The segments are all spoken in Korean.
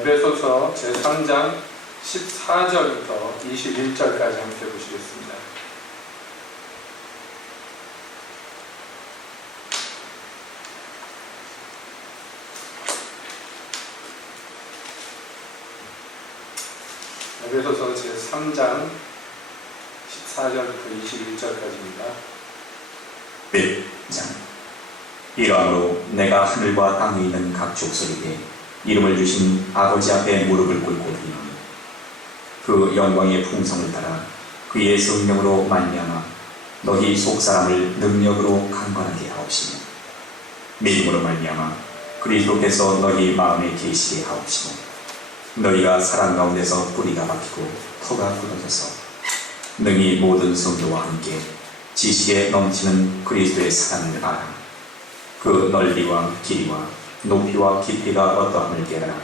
에베소서 제3장 14절부터 21절까지 함께 보시겠습니다. 에베소서 제3장 14절부터 21절까지입니다. 이러함으로 내가 하늘과 땅에 있는 각 족속에게 이름을 주신 아버지 앞에 무릎을 꿇고 드리노니 그 영광의 풍성을 따라 그의 성령으로 말미암아 너희 속사람을 능력으로 강건하게 하옵시며 믿음으로 말미암아 그리스도께서 너희 마음에 계시게 하옵시고 너희가 사랑 가운데서 뿌리가 박히고 터가 굳어져서 능히 모든 성도와 함께 지식에 넘치는 그리스도의 사랑을 알아 그 넓이와 길이와 높이와 깊이가 어떠함을 깨달아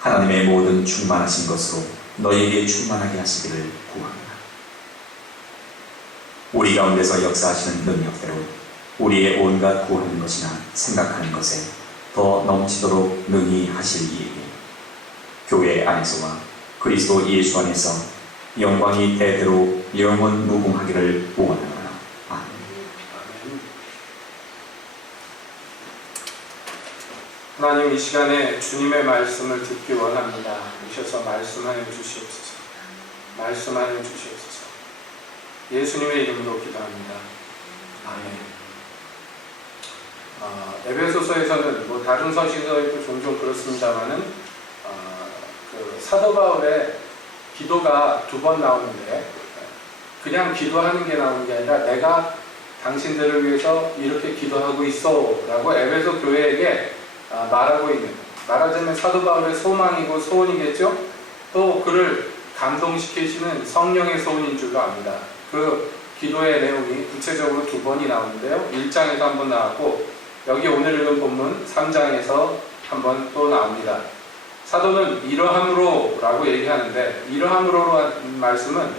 하나님의 모든 충만하신 것으로 너희에게 충만하게 하시기를 구합니다. 우리 가운데서 역사하시는 능력대로 우리의 온갖 구하는 것이나 생각하는 것에 더 넘치도록 능히 하실 이에게 교회 안에서와 그리스도 예수 안에서 영광이 대대로 영원 무궁하기를 원하노라. 하나님, 이 시간에 주님의 말씀을 듣기 원합니다. 오셔서 말씀하여 주시옵소서. 말씀하여 주시옵소서. 예수님의 이름으로 기도합니다. 아멘. 에베소서에서는 다른 서신서에도 종종 그렇습니다만은 그 사도 바울의 기도가 2번 나오는데 그냥 기도하는 게 나오는 게 아니라 내가 당신들을 위해서 이렇게 기도하고 있어 라고 에베소 교회에게 말하고 있는, 말하자면 사도 바울의 소망이고 소원이겠죠? 또 그를 감동시키시는 성령의 소원인 줄로 압니다. 그 기도의 내용이 구체적으로 2번이 나오는데요. 1장에서 한번 나왔고 여기 오늘 읽은 본문 3장에서 한번 또 나옵니다. 사도는 이러함으로 라고 얘기하는데 이러함으로라는 말씀은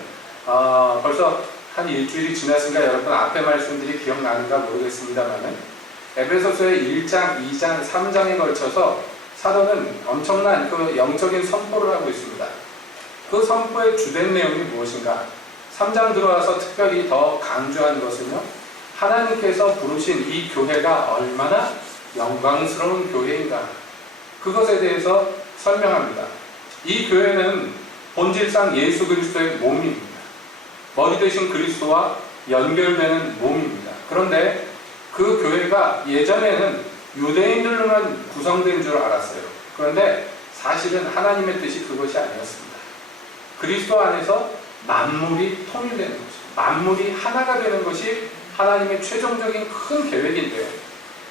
벌써 한 일주일이 지났으니까 여러분 앞에 말씀들이 기억나는가 모르겠습니다만은 에베소서의 1장, 2장, 3장에 걸쳐서 사도는 엄청난 그 영적인 선포를 하고 있습니다. 그 선포의 주된 내용이 무엇인가? 3장 들어와서 특별히 더 강조한 것은요, 하나님께서 부르신 이 교회가 얼마나 영광스러운 교회인가, 그것에 대해서 설명합니다. 이 교회는 본질상 예수 그리스도의 몸입니다. 머리 대신 그리스도와 연결되는 몸입니다. 그런데 그 교회가 예전에는 유대인들로만 구성된 줄 알았어요. 그런데 사실은 하나님의 뜻이 그것이 아니었습니다. 그리스도 안에서 만물이 통일되는 것입니다. 만물이 하나가 되는 것이 하나님의 최종적인 큰 계획인데요.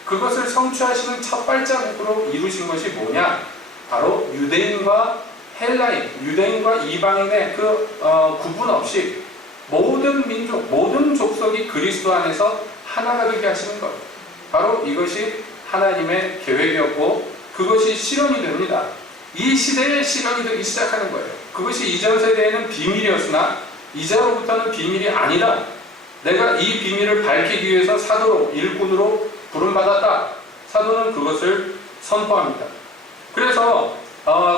그것을 성취하시는 첫 발자국으로 이루신 것이 뭐냐? 바로 유대인과 헬라인, 유대인과 이방인의 그 구분 없이 모든 민족, 모든 족속이 그리스도 안에서 하나가 되게 하시는 것. 바로 이것이 하나님의 계획이었고 그것이 실현이 됩니다. 이 시대에 실현이 되기 시작하는 거예요. 그것이 이전 세대에는 비밀이었으나 이제로부터는 비밀이 아니다. 내가 이 비밀을 밝히기 위해서 사도로, 일꾼으로 부름받았다. 사도는 그것을 선포합니다. 그래서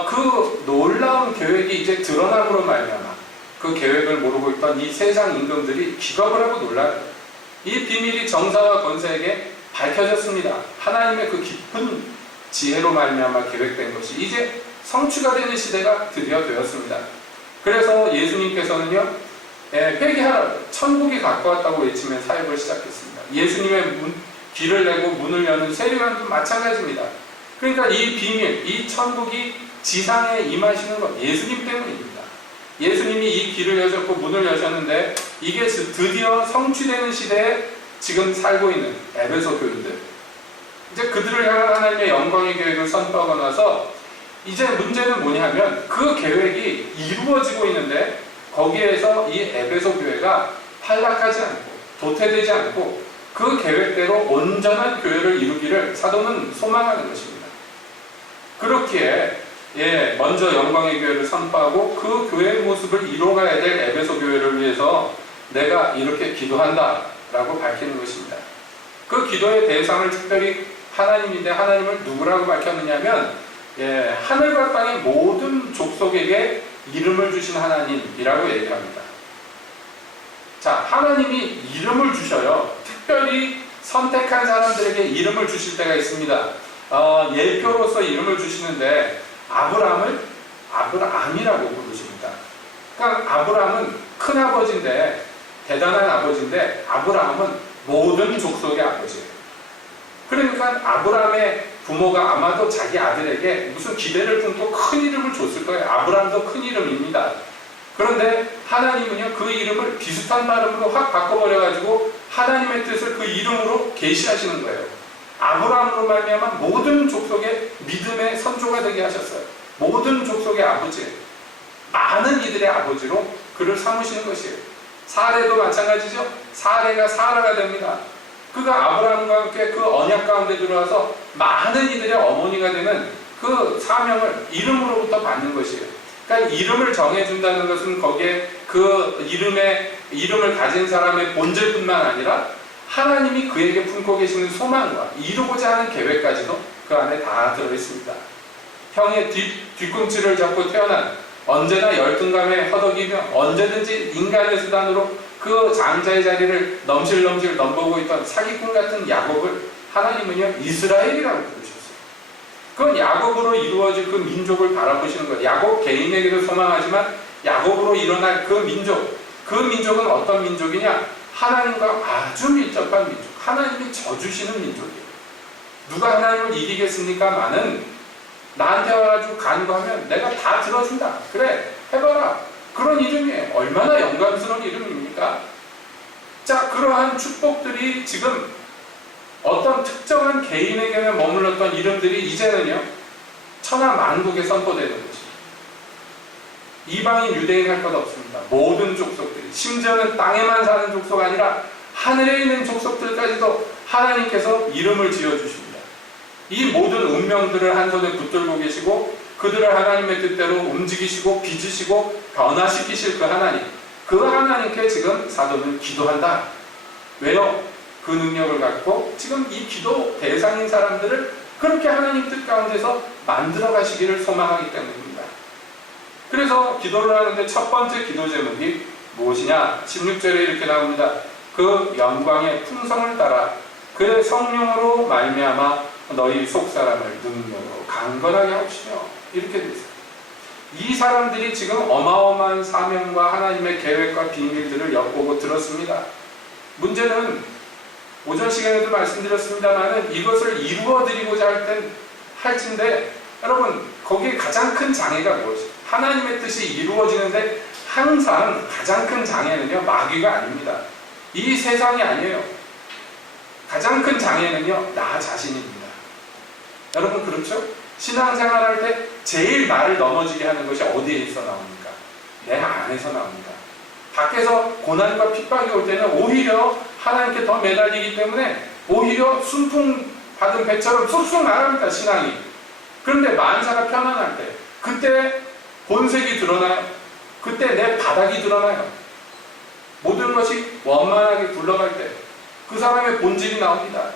그 놀라운 계획이 이제 드러남으로 말미암아 그 계획을 모르고 있던 이 세상 임금들이 기겁을 하고 놀라요. 이 비밀이 정사와 권세에게 밝혀졌습니다. 하나님의 그 깊은 지혜로 말미암아 계획된 것이 이제 성취가 되는 시대가 드디어 되었습니다. 그래서 예수님께서는요, 회개하라, 천국이 가까웠다고 외치며 사역을 시작했습니다. 예수님의 길을 내고 문을 여는 세례요한도 마찬가지입니다. 그러니까 이 비밀, 이 천국이 지상에 임하시는 것, 예수님 때문입니다. 예수님이 이 길을 여셨고 문을 여셨는데 이게 드디어 성취되는 시대에 지금 살고 있는 에베소 교인들, 이제 그들을 향한 하나님의 영광의 계획을 선포하고 나서 이제 문제는 뭐냐 하면 그 계획이 이루어지고 있는데 거기에서 이 에베소 교회가 탈락하지 않고 도태되지 않고 그 계획대로 온전한 교회를 이루기를 사도는 소망하는 것입니다. 그렇기에 먼저 영광의 교회를 선포하고 그 교회의 모습을 이뤄가야 될 에베소 교회를 위해서 내가 이렇게 기도한다 라고 밝히는 것입니다. 그 기도의 대상을 특별히 하나님인데 하나님을 누구라고 밝혔느냐면 하늘과 땅의 모든 족속에게 이름을 주신 하나님이라고 얘기합니다. 자, 하나님이 이름을 주셔요. 특별히 선택한 사람들에게 이름을 주실 때가 있습니다. 예표로서 이름을 주시는데 아브람을 아브람이라고 부르십니다. 그러니까 아브람은 큰아버지인데, 대단한 아버지인데, 아브람은 모든 족속의 아버지예요. 그러니까 아브람의 부모가 아마도 자기 아들에게 무슨 기대를 품고 큰 이름을 줬을 거예요. 아브람도 큰 이름입니다. 그런데 하나님은요, 그 이름을 비슷한 발음으로 확 바꿔버려가지고 하나님의 뜻을 그 이름으로 계시하시는 거예요. 아브람으로 말미암아 모든 족속의 믿음의 선조가 되게 하셨어요. 모든 족속의 아버지, 많은 이들의 아버지로 그를 삼으시는 것이에요. 사레도 마찬가지죠. 사레가 사라가 됩니다. 그가 아브라함과 함께 그 언약 가운데 들어와서 많은 이들의 어머니가 되는 그 사명을 이름으로부터 받는 것이에요. 그러니까 이름을 정해준다는 것은 거기에 그 이름을 가진 사람의 본질뿐만 아니라 하나님이 그에게 품고 계시는 소망과 이루고자 하는 계획까지도 그 안에 다 들어있습니다. 형의 뒤꿈치를 잡고 태어난, 언제나 열등감에 허덕이며 언제든지 인간의 수단으로 그 장자의 자리를 넘실넘실 넘보고 있던 사기꾼 같은 야곱을 하나님은요, 이스라엘이라고 부르셨어요. 그건 야곱으로 이루어질 그 민족을 바라보시는 거예요. 야곱 개인에게도 소망하지만 야곱으로 일어날 그 민족은 어떤 민족이냐? 하나님과 아주 밀접한 민족, 하나님이 져주시는 민족이에요. 누가 하나님을 이기겠습니까? 많은 나한테 와가지고 간구하면 내가 다 들어준다. 그래, 해봐라. 그런 이름이에요. 얼마나 영광스러운 이름입니까? 자, 그러한 축복들이 지금 어떤 특정한 개인에게만 머물렀던 이름들이 이제는요, 천하 만국에 선포되는 거죠. 이방인, 유대인 할 것 없습니다. 모든 족속들이, 심지어는 땅에만 사는 족속 아니라 하늘에 있는 족속들까지도 하나님께서 이름을 지어주십니다. 이 모든 운명들을 한 손에 붙들고 계시고 그들을 하나님의 뜻대로 움직이시고 빚으시고 변화시키실 그 하나님께 지금 사도는 기도한다. 왜요? 그 능력을 갖고 지금 이 기도 대상인 사람들을 그렇게 하나님 뜻 가운데서 만들어 가시기를 소망하기 때문입니다. 그래서 기도를 하는데 첫 번째 기도 제목이 무엇이냐? 16절에 이렇게 나옵니다. 그 영광의 풍성을 따라 그의 성령으로 말미암아 너희 속사람을 능력으로 강건하게 하시며, 이렇게 되어 있어요. 이 사람들이 지금 어마어마한 사명과 하나님의 계획과 비밀들을 엿보고 들었습니다. 문제는 오전 시간에도 말씀드렸습니다만 이것을 이루어드리고자 할진데, 여러분, 거기에 가장 큰 장애가 무엇이에요? 하나님의 뜻이 이루어지는데 항상 가장 큰 장애는요, 마귀가 아닙니다. 이 세상이 아니에요. 가장 큰 장애는요, 나 자신입니다. 여러분, 그렇죠? 신앙생활할 때 제일 나를 넘어지게 하는 것이 어디에서 나옵니까? 내 안에서 나옵니다. 밖에서 고난과 핍박이 올 때는 오히려 하나님께 더 매달리기 때문에 오히려 순풍 받은 배처럼 쑥쑥 나갑니다, 신앙이. 그런데 만사가 편안할 때, 그때 본색이 드러나요. 그때 내 바닥이 드러나요. 모든 것이 원만하게 굴러갈 때 그 사람의 본질이 나옵니다.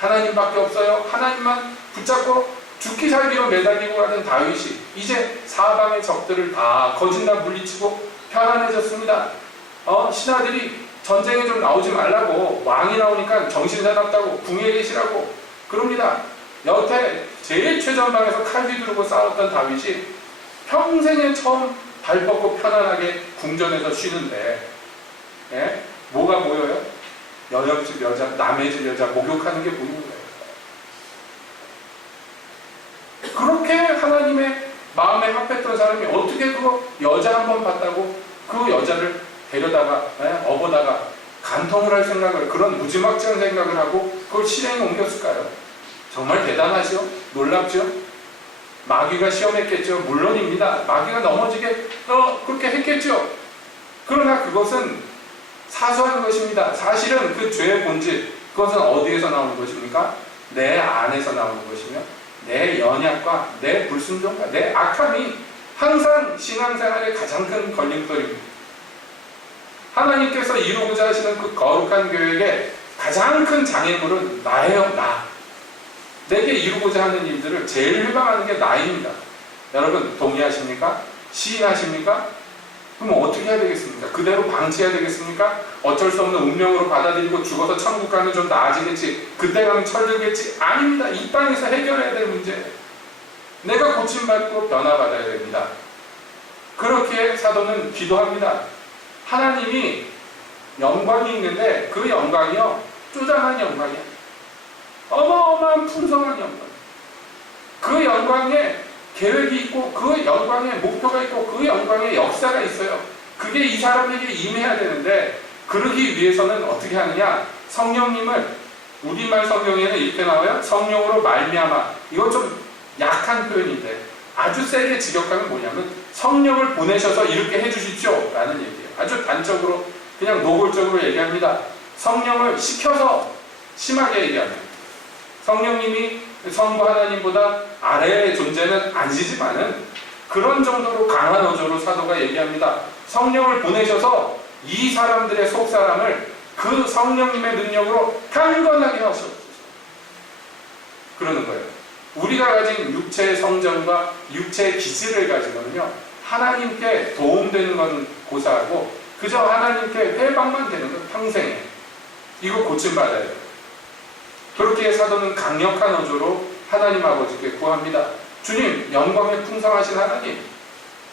하나님밖에 없어요. 하나님만 붙잡고 죽기 살기로 매달리고 가는 다윗이 이제 사방의 적들을 다 거진다 물리치고 편안해졌습니다. 신하들이 전쟁에 좀 나오지 말라고, 왕이 나오니까 정신사납다고, 궁에 계시라고 그럽니다. 여태 제일 최전방에서 칼 뒤두르고 싸웠던 다윗이 평생에 처음 발 뻗고 편안하게 궁전에서 쉬는데, 뭐가 보여요? 여옆집 여자, 남의 집 여자 목욕하는 게 보이는 거예요. 그렇게 하나님의 마음에 합했던 사람이 어떻게 그 여자 한 번 봤다고 그 여자를 데려다가 업어다가 간통을 할 생각을, 그런 무지막지한 생각을 하고 그걸 실행에 옮겼을까요? 정말 대단하죠? 놀랍죠? 마귀가 시험했겠죠? 물론입니다. 마귀가 넘어지게 그렇게 했겠죠? 그러나 그것은 사소한 것입니다. 사실은 그 죄의 본질, 그것은 어디에서 나오는 것입니까? 내 안에서 나오는 것이며 내 연약과 내 불순종과 내 악함이 항상 신앙생활의 가장 큰 걸림돌입니다. 하나님께서 이루고자 하시는 그 거룩한 계획의 가장 큰 장애물은 나예요, 나. 내게 이루고자 하는 일들을 제일 회방하는 게 나입니다. 여러분 동의하십니까? 시인하십니까? 그럼 어떻게 해야 되겠습니까? 그대로 방치해야 되겠습니까? 어쩔 수 없는 운명으로 받아들이고 죽어서 천국 가면 좀 나아지겠지, 그때 가면 철들겠지? 아닙니다. 이 땅에서 해결해야 될 문제, 내가 고침받고 변화받아야 됩니다. 그렇게 사도는 기도합니다. 하나님이 영광이 있는데 그 영광이요 쪼잔한 영광이야. 어마어마한 풍성한 영광. 그 영광에 계획이 있고 그 영광에 목표가 있고 그 영광에 역사가 있어요. 그게 이 사람에게 임해야 되는데, 그러기 위해서는 어떻게 하느냐? 성령님을, 우리말 성경에는 이렇게 나와요. 성령으로 말미암아. 이건 좀 약한 표현인데 아주 세게 직역하면 뭐냐면 성령을 보내셔서 이렇게 해주십시오 라는 얘기예요. 아주 단적으로 그냥 노골적으로 얘기합니다. 성령을 시켜서, 심하게 얘기하면 성령님이 성부 하나님보다 아래의 존재는 아니지만은 그런 정도로 강한 어조로 사도가 얘기합니다. 성령을 보내셔서 이 사람들의 속사람을 그 성령님의 능력으로 강건하게 하셔서 그러는 거예요. 우리가 가진 육체의 성정과 육체의 기질을 가지고는요 하나님께 도움되는 건 고사하고 그저 하나님께 회방만 되는 건 평생에, 이거 고침받아야 돼요. 그렇게 사도는 강력한 어조로 하나님 아버지께 구합니다. 주님, 영광에 풍성하신 하나님,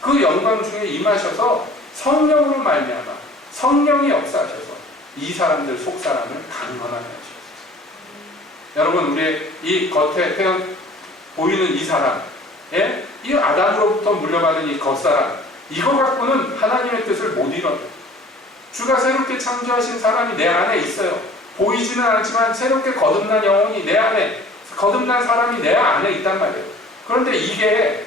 그 영광 중에 임하셔서 성령으로 말미암아 성령이 역사하셔서 이 사람들 속사람을 강건하게 하시옵소서. 여러분, 우리의 이 겉에 보이는 이 사람, 이 아담으로부터 물려받은 이 겉사람, 이거 갖고는 하나님의 뜻을 못 이뤄요. 주가 새롭게 창조하신 사람이 내 안에 있어요. 보이지는 않지만 새롭게 거듭난 영혼이 내 안에, 거듭난 사람이 내 안에 있단 말이에요. 그런데 이게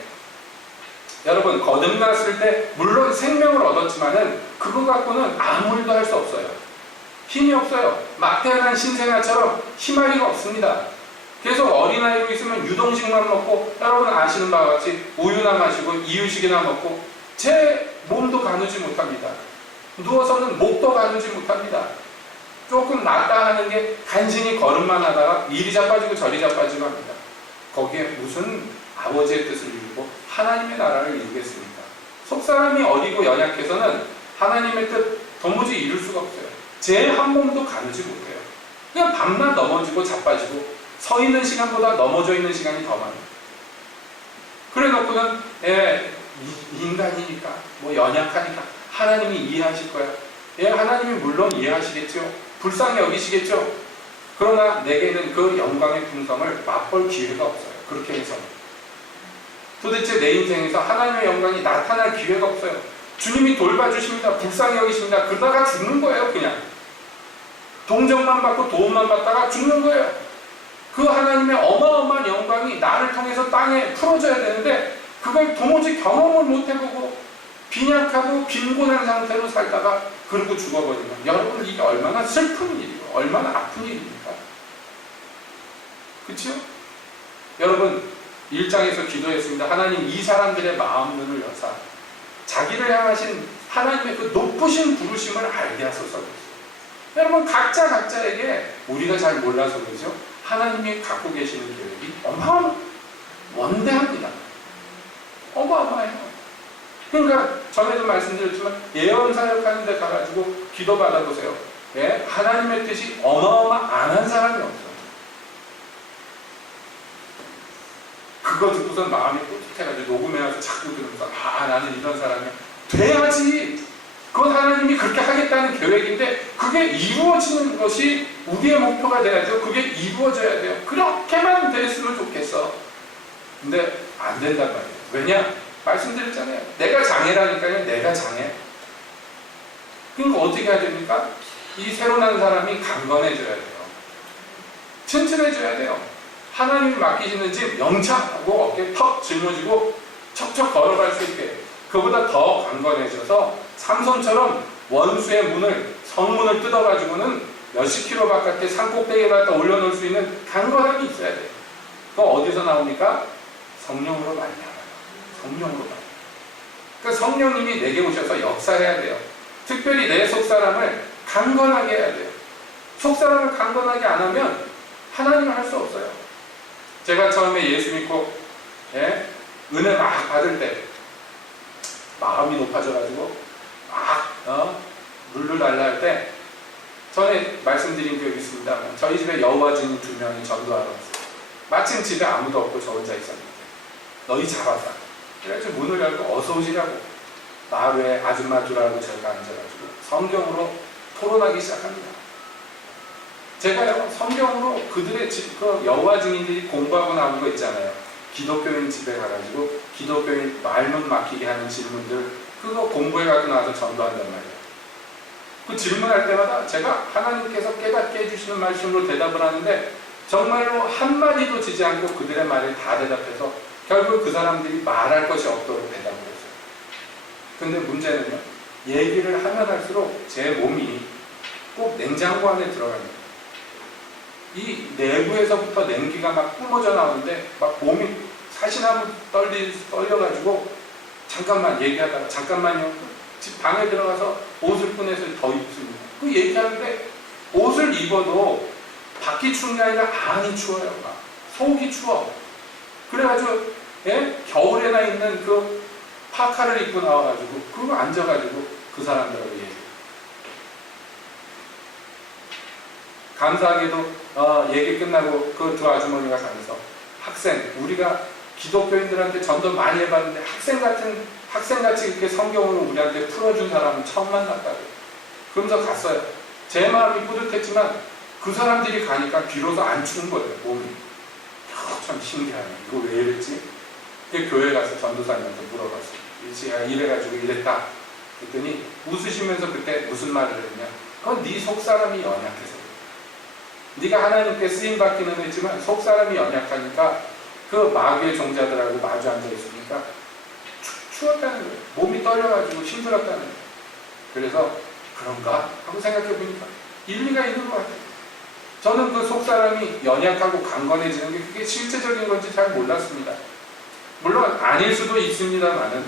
여러분, 거듭났을 때 물론 생명을 얻었지만은 그거 갖고는 아무 일도 할 수 없어요. 힘이 없어요. 막 태어난 신생아처럼 힘아리가 없습니다. 계속 어린아이로 있으면 유동식만 먹고, 여러분 아시는 바와 같이 우유나 마시고 이유식이나 먹고 제 몸도 가누지 못합니다. 누워서는 목도 가누지 못합니다. 조금 낫다 하는 게 간신히 걸음만 하다가 이리 자빠지고 저리 자빠지고 합니다. 거기에 무슨 아버지의 뜻을 이루고 하나님의 나라를 이루겠습니까? 속사람이 어리고 연약해서는 하나님의 뜻 도무지 이룰 수가 없어요. 제 한 몸도 가누지 못해요. 그냥 밤낮 넘어지고 자빠지고 서 있는 시간보다 넘어져 있는 시간이 더 많아요. 그래 놓고는 인간이니까, 뭐 연약하니까 하나님이 이해하실 거야. 하나님이 물론 이해하시겠죠. 불쌍히 여기시겠죠. 그러나 내게는 그 영광의 풍성을 맛볼 기회가 없어요. 그렇게 해서 도대체 내 인생에서 하나님의 영광이 나타날 기회가 없어요. 주님이 돌봐주십니다. 불쌍히 여기십니다. 그러다가 죽는 거예요. 그냥 동정만 받고 도움만 받다가 죽는 거예요. 그 하나님의 어마어마한 영광이 나를 통해서 땅에 풀어져야 되는데 그걸 도무지 경험을 못해보고 빈약하고 빈곤한 상태로 살다가 그러고 죽어버리면, 여러분 이게 얼마나 슬픈 일이고 얼마나 아픈 일입니까? 그렇죠? 여러분 1장에서 기도했습니다. 하나님, 이 사람들의 마음 눈을 여사 자기를 향하신 하나님의 그 높으신 부르심을 알게 하소서. 여러분 각자에게 우리가 잘 몰라서 그러죠. 하나님이 갖고 계시는 계획이 원대합니다. 어마어마해요. 그러니까 전에도 말씀드렸지만 예언 사역하는 데 가가지고 기도 받아보세요. 하나님의 뜻이 어마어마한 사람이 없어요. 그거 듣고선 마음이 뿌듯해가지고 녹음해와서 자꾸 들으면서 나는 이런 사람이야. 돼야지. 그건 하나님이 그렇게 하겠다는 계획인데 그게 이루어지는 것이 우리의 목표가 돼야죠. 그게 이루어져야 돼요. 그렇게만 됐으면 좋겠어. 근데 안 된단 말이에요. 왜냐? 말씀드렸잖아요. 내가 장애라니까요. 내가 장애. 그러니까 어떻게 해야 됩니까? 이 새로 난 사람이 강건해져야 돼요. 튼튼해져야 돼요. 하나님이 맡기시는 집 영착하고 어깨 턱 짊어지고 척척 걸어갈 수 있게, 그보다 더 강건해져서 삼손처럼 원수의 문을, 성문을 뜯어가지고는 몇십 킬로 바깥에 산꼭대기에 갖다 올려놓을 수 있는 강건함이 있어야 돼요. 그거 어디서 나옵니까? 성령으로 말미암아요. 성령으로 말미암아요. 그러니까 성령님이 내게 오셔서 역사해야 돼요. 특별히 내 속사람을 강건하게 해야 돼요. 속사람을 강건하게 안 하면 하나님을 할 수 없어요. 제가 처음에 예수 믿고 은혜 막 받을 때 마음이 높아져가지고 막 룰루 날라 할 때 전에 말씀드린 기억이 있습니다. 저희 집에 여호와 증인 2명이 전도하러 왔어요. 마침 집에 아무도 없고 저 혼자 있었는데 너희 잡았다. 그래가지고 문을 열고 어서 오시라고 마을에 아줌마 둘하고 저희가 앉아가지고 성경으로 토론하기 시작합니다. 제가요 성경으로 그들의 그 여호와 증인들이 공부하고 나온 거 있잖아요. 기독교인 집에 가가지고 기독교인 말문 막히게 하는 질문들 그거 공부해가지고 나와서 전도한단 말이에요. 그 질문할 때마다 제가 하나님께서 깨닫게 해주시는 말씀으로 대답을 하는데 정말로 한마디도 지지 않고 그들의 말에 다 대답해서 결국 그 사람들이 말할 것이 없도록 대답을 했어요. 근데 문제는요, 얘기를 하면 할수록 제 몸이 꼭 냉장고 안에 들어갑니다. 이 내부에서부터 냉기가 막 뿜어져 나오는데 막 몸이 사시나무 떨려가지고 잠깐만 얘기하다가 잠깐만요. 집 방에 들어가서 옷을 꺼내서 더 입습니다. 그 얘기하는데 옷을 입어도 밖이 추운 게 아니라 안이 추워요. 막 속이 추워. 그래가지고 겨울에나 있는 그 파카를 입고 나와가지고 그거 앉아가지고 그 사람들하고 얘기해요. 감사하게도 얘기 끝나고 그 두 아주머니가 가면서 학생, 우리가 기독교인들한테 전도 많이 해봤는데 학생같이 이렇게 성경을 우리한테 풀어준 사람은 처음 만났다고. 그러면서 갔어요. 제 마음이 뿌듯했지만 그 사람들이 가니까 비로소 안 추운 거예요, 몸이. 참 신기하네. 이거 왜 이랬지? 교회 가서 전도사님한테 물어봤어요. 제가 이래가지고 이랬다. 그랬더니 웃으시면서 그때 무슨 말을 했냐? 그건 네 속사람이 연약해서. 네가 하나님께 쓰임받기는 했지만 속사람이 연약하니까 그 마귀의 종자들하고 마주 앉아있으니까 추웠다는 거예요. 몸이 떨려가지고 힘들었다는 거예요. 그래서 그런가? 하고 생각해보니까 일리가 있는 것 같아요. 저는 그 속사람이 연약하고 강건해지는 게 그게 실제적인 건지 잘 몰랐습니다. 물론 아닐 수도 있습니다만은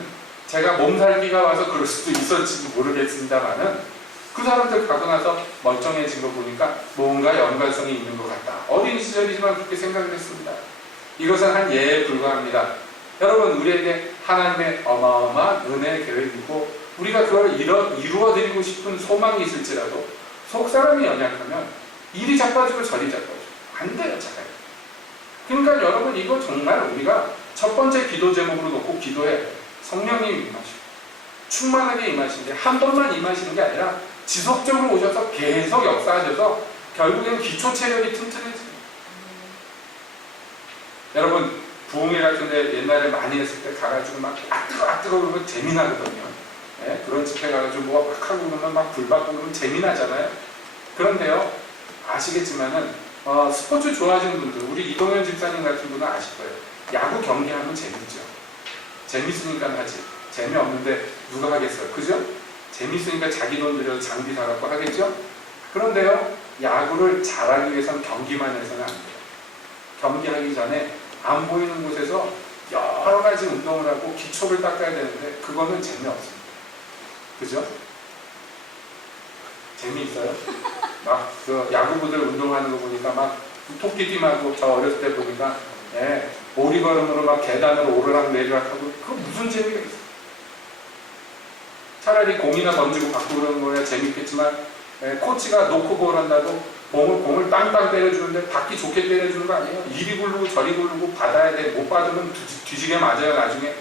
제가 몸살기가 와서 그럴 수도 있었지도 모르겠습니다만은 그 사람들 가고 나서 멀쩡해진 거 보니까 뭔가 연관성이 있는 것 같다. 어린 시절이지만 그렇게 생각을 했습니다. 이것은 한 예에 불과합니다. 여러분, 우리에게 하나님의 어마어마한 은혜의 계획이고 우리가 그걸 이루어드리고 싶은 소망이 있을지라도 속사람이 연약하면 이리 자빠지고 저리 자빠지고 안 돼요. 잘. 그러니까 여러분, 이거 정말 우리가 첫 번째 기도 제목으로 놓고 기도해야 돼요. 성령님이 임하시고 충만하게 임하시는데 한 번만 임하시는 게 아니라 지속적으로 오셔서 계속 역사하셔서 결국엔 기초 체력이 튼튼해집니다. 여러분, 부흥회 같은데 옛날에 많이 했을 때 가가지고 막 뜨거 그러면 재미나거든요. 그런 집회 가가지고 뭐가 막 하고 그러면 막 불 받고 그러면 재미나잖아요. 그런데요, 아시겠지만은 스포츠 좋아하시는 분들, 우리 이동현 집사님 같은 분은 아실 거예요. 야구 경기하면 재밌죠. 재밌으니까 하지. 재미없는데 누가 하겠어요? 그죠? 재밌으니까 자기 돈 들여서 장비 사갖고 하겠죠? 그런데요, 야구를 잘하기 위해서는 경기만 해서는 안 돼요. 경기하기 전에 안 보이는 곳에서 여러 가지 운동을 하고 기초를 닦아야 되는데 그거는 재미없습니다. 그죠? 재미있어요? 막 그 야구부들 운동하는 거 보니까 막 토끼띠하고 저 어렸을 때 보니까 오리걸음으로 막 계단으로 오르락 내리락 하고 그거 무슨 재미가 있어요? 차라리 공이나 던지고 받고 그러는 거야 재밌겠지만 코치가 놓고 볼 한다고 공을 빵빵 때려주는데 받기 좋게 때려주는 거 아니에요? 이리 굴르고 저리 굴르고 받아야 돼. 못 받으면 뒤지게 맞아요 나중에.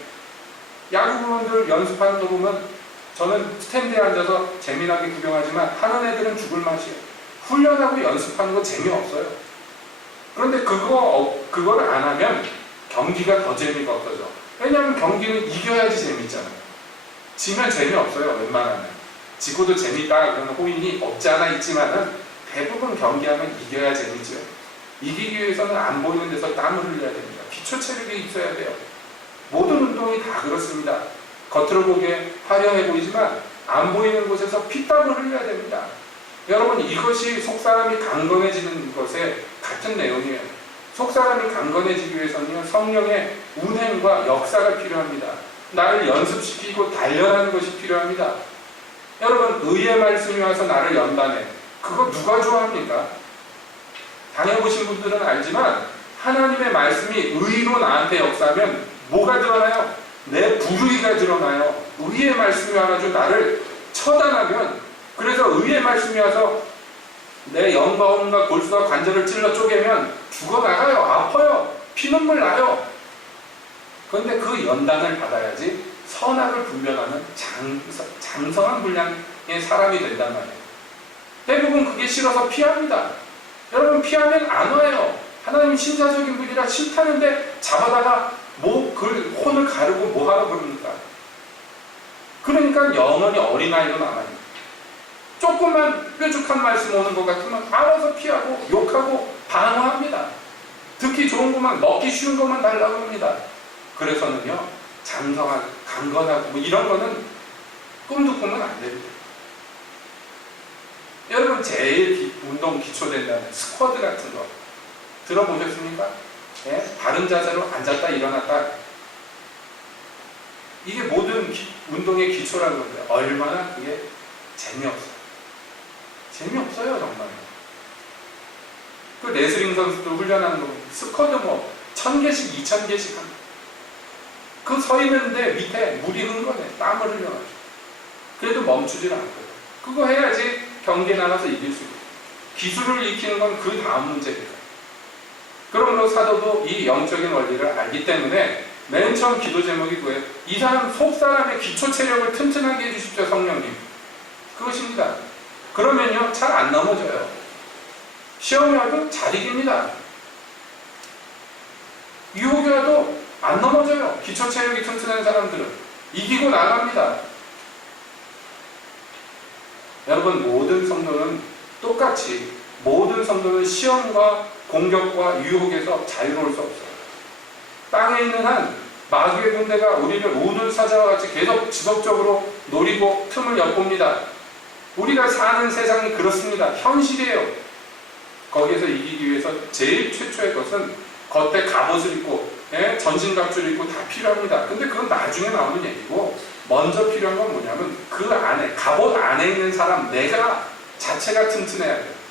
야구부원들 연습하는 거 보면 저는 스탠드에 앉아서 재미나게 구경하지만 하는 애들은 죽을 맛이에요. 훈련하고 연습하는 거 재미없어요. 그런데 그걸 안 하면 경기가 더 재미가 없어져. 왜냐하면 경기는 이겨야지 재밌잖아요. 지면 재미없어요. 웬만하면. 지고도 재밌다 그러는 호인이 없지 않아 있지만은 대부분 경기하면 이겨야 재미죠. 이기기 위해서는 안 보이는 데서 땀을 흘려야 됩니다. 기초 체력이 있어야 돼요. 모든 운동이 다 그렇습니다. 겉으로 보기에 화려해 보이지만 안 보이는 곳에서 피땀을 흘려야 됩니다. 여러분, 이것이 속사람이 강건해지는 것에 같은 내용이에요. 속사람이 강건해지기 위해서는 성령의 운행과 역사가 필요합니다. 나를 연습시키고 단련하는 것이 필요합니다. 여러분, 의의 말씀이 와서 나를 연단해. 그거 누가 좋아합니까? 다녀보신 분들은 알지만 하나님의 말씀이 의로 나한테 역사하면 뭐가 드러나요? 내 불의가 드러나요. 의의 말씀이 와가지고 나를 처단하면, 그래서 의의 말씀이 와서 내 영과 혼과 골수와 관절을 찔러 쪼개면 죽어나가요. 아파요. 피눈물 나요. 그런데 그 연단을 받아야지 선악을 분별하는 장성한 분량의 사람이 된단 말이에요. 대부분 그게 싫어서 피합니다. 여러분, 피하면 안 와요. 하나님 신자적인 분이라 싫다는데 잡아다가 그 혼을 가르고 뭐하러 그럽니까? 그러니까 영원히 어린아이로 남아요. 조금만 뾰족한 말씀 오는 것 같으면 알아서 피하고 욕하고 방어합니다. 듣기 좋은 것만, 먹기 쉬운 것만 달라고 합니다. 그래서는요, 장성한, 강건하고 뭐 이런 거는 꿈도 꾸면 안 됩니다. 여러분, 제일 운동 기초된다는 스쿼드 같은 거 들어보셨습니까? 예? 바른 자세로 앉았다 일어났다. 이게 모든 운동의 기초라는 건데 얼마나 그게 재미없어요. 재미없어요, 정말. 그 레슬링 선수들 훈련하는 거 스쿼드 1000개씩 2000개씩 합니다. 그 서 있는데 밑에 물이 흥건해. 땀을 흘려가지고. 그래도 멈추질 않거든. 그거 해야지 경기에 나가서 이길 수 있어요. 기술을 익히는 건 그 다음 문제입니다. 그러므로 사도도 이 영적인 원리를 알기 때문에 맨 처음 기도 제목이 뭐예요? 이 사람 속 사람의 기초 체력을 튼튼하게 해주십시오, 성령님. 그것입니다. 그러면요, 잘 안 넘어져요. 시험이 와도 잘 이깁니다. 유혹이 와도 안 넘어져요. 기초 체력이 튼튼한 사람들은 이기고 나갑니다. 여러분, 모든 성도는 똑같이, 모든 성도는 시험과 공격과 유혹에서 자유로울 수 없어요. 땅에 있는 한 마귀의 군대가 우리를 우둔사자와 같이 계속 지속적으로 노리고 틈을 엿봅니다. 우리가 사는 세상이 그렇습니다. 현실이에요. 거기에서 이기기 위해서 제일 최초의 것은 겉에 갑옷을 입고, 전신갑주를 입고 다 필요합니다. 근데 그건 나중에 나오는 얘기고, 먼저 필요한 건 뭐냐면 그 안에, 갑옷 안에 있는 사람, 내가 자체가 튼튼해야 돼요.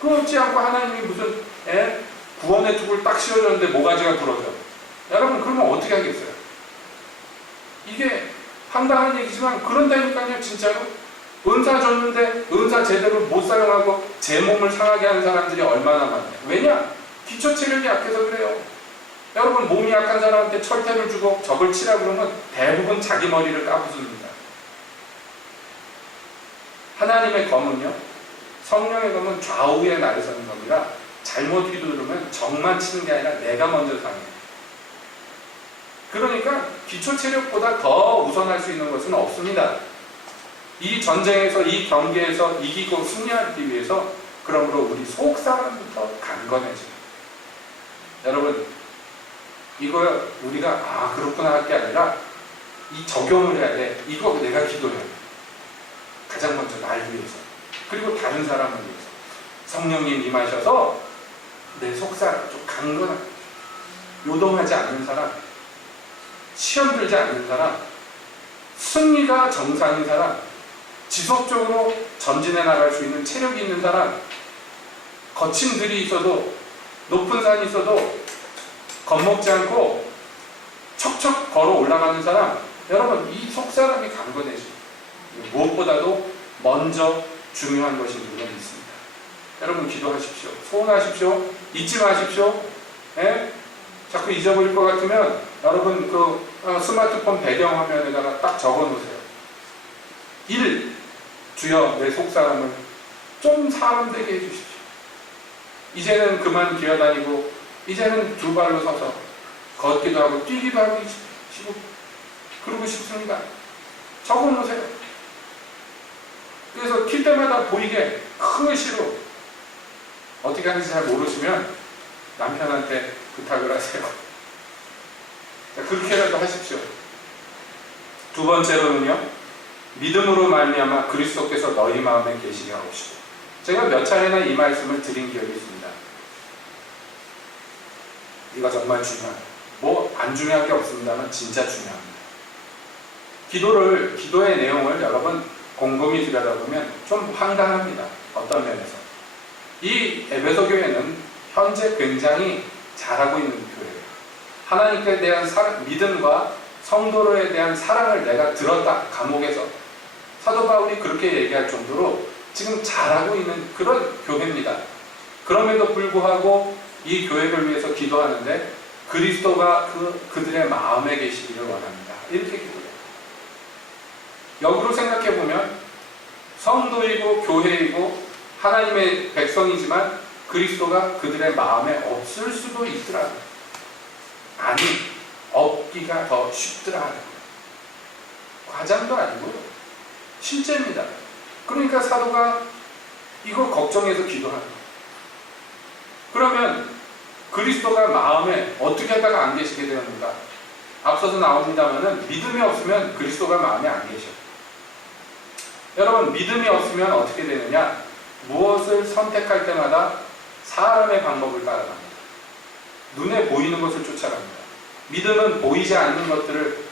그렇지 않고 하나님이 무슨 구원의 툭을 딱 씌워줬는데 모가지가 부러져. 여러분, 그러면 어떻게 하겠어요? 이게 황당한 얘기지만 그런다니까요. 진짜로 은사 줬는데 은사 제대로 못 사용하고 제 몸을 상하게 하는 사람들이 얼마나 많아요. 왜냐? 기초 체력이 약해서 그래요. 여러분, 몸이 약한 사람한테 철퇴를 주고 적을 치라 그러면 대부분 자기 머리를 까부숩니다. 하나님의 검은요, 성령의 검은 좌우에 나르서는 검이라 잘못 휘두르면 적만 치는 게 아니라 내가 먼저 상해요. 그러니까 기초 체력보다 더 우선할 수 있는 것은 없습니다. 이 전쟁에서, 이 경기에서 이기고 승리하기 위해서 그러므로 우리 속 사람부터 강건해져요. 여러분, 이거 우리가 그렇구나 할 게 아니라 이 적용을 해야 돼. 이거 내가 기도해야 돼. 가장 먼저 날 위해서, 그리고 다른 사람을 위해서 성령님 임하셔서 내 속사람 좀 강건하게, 요동하지 않는 사람, 시험 들지 않는 사람, 승리가 정상인 사람, 지속적으로 전진해 나갈 수 있는 체력이 있는 사람, 거친 들이 있어도, 높은 산이 있어도 겁먹지 않고 척척 걸어 올라가는 사람, 여러분, 이 속사람이 강건해지고, 무엇보다도 먼저 중요한 것이 누구나 있습니다. 여러분, 기도하십시오. 소원하십시오. 잊지 마십시오. 자꾸 잊어버릴 것 같으면 여러분 스마트폰 배경화면에다가 딱 적어놓으세요. 1. 주여, 내 속사람을 좀 사람 되게 해주십시오. 이제는 그만 기어다니고 이제는 두 발로 서서 걷기도 하고 뛰기도 하고 싶고 그러고 싶습니다. 적어놓으세요. 그래서 킬 때마다 보이게 큰 시로, 어떻게 하는지 잘 모르시면 남편한테 부탁을 하세요. 자, 그렇게라도 하십시오. 두 번째로는요, 믿음으로 말미암아 그리스도께서 너희 마음에 계시게 하옵시고. 제가 몇 차례나 이 말씀을 드린 기억이 있습니다. 이거 정말 중요합니다. 안 중요한 게 없습니다만 진짜 중요합니다. 기도의 내용을 여러분 곰곰이 들여다보면 좀 황당합니다. 어떤 면에서. 이 에베소 교회는 현재 굉장히 잘하고 있는 교회예요. 하나님께 대한 믿음과 성도에 대한 사랑을 내가 들었다. 감옥에서. 사도 바울이 그렇게 얘기할 정도로 지금 잘하고 있는 그런 교회입니다. 그럼에도 불구하고 이 교회를 위해서 기도하는데 그리스도가 그들의 마음에 계시기를 원합니다. 이렇게 기도해요. 역으로 생각해보면 성도이고 교회이고 하나님의 백성이지만 그리스도가 그들의 마음에 없을 수도 있더라. 아니, 없기가 더 쉽더라 하는 거예요. 과장도 아니고요. 실제입니다. 그러니까 사도가 이걸 걱정해서 기도하는 거예요. 그러면 그리스도가 마음에 어떻게 하다가 안 계시게 되는가? 앞서서 나옵니다만은 믿음이 없으면 그리스도가 마음에 안 계셔요. 여러분, 믿음이 없으면 어떻게 되느냐? 무엇을 선택할 때마다 사람의 방법을 따라갑니다. 눈에 보이는 것을 쫓아갑니다. 믿음은 보이지 않는 것들을